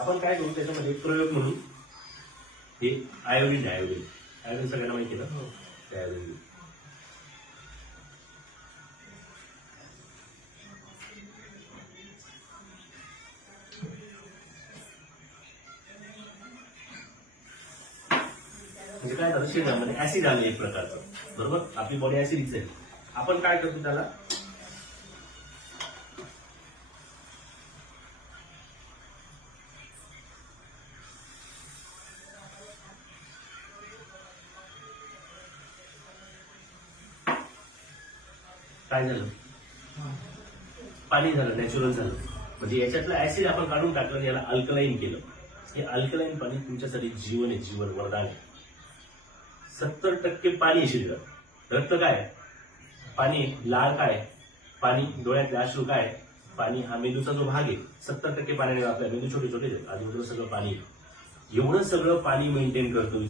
आपण काय करू त्याच्यामध्ये प्रयोग म्हणून हे आयोडीन आहे. आयोडीन सगळ्यांना माहिती ना. आयोडीन म्हणजे काय झालं, शरीरामध्ये ऍसिड आले एक प्रकारचं, बरोबर. आपली बॉडी ऍसिडिक आहे. आपण काय करतो त्याला काय झालं, पाणी झालं, नॅचरल झालं. म्हणजे याच्यातलं ऍसिड आपण काढून टाकलं आणि याला अल्कलाईन केलं. हे अल्कलाईन पाणी तुमच्यासाठी जीवन आहे, जीवन वरदान आहे. 70% पाणी शरीरात. रक्त काय पाणी, लाळ काय पाणी, डोळ्यातले अश्रू काय पाणी. हा मेंदूचा जो भाग आहे 70% पाण्याने आपल्या मेंदू छोटे छोटे आजूबाजूला सगळं पाणी. एवढं सगळं पाणी मेंटेन करतो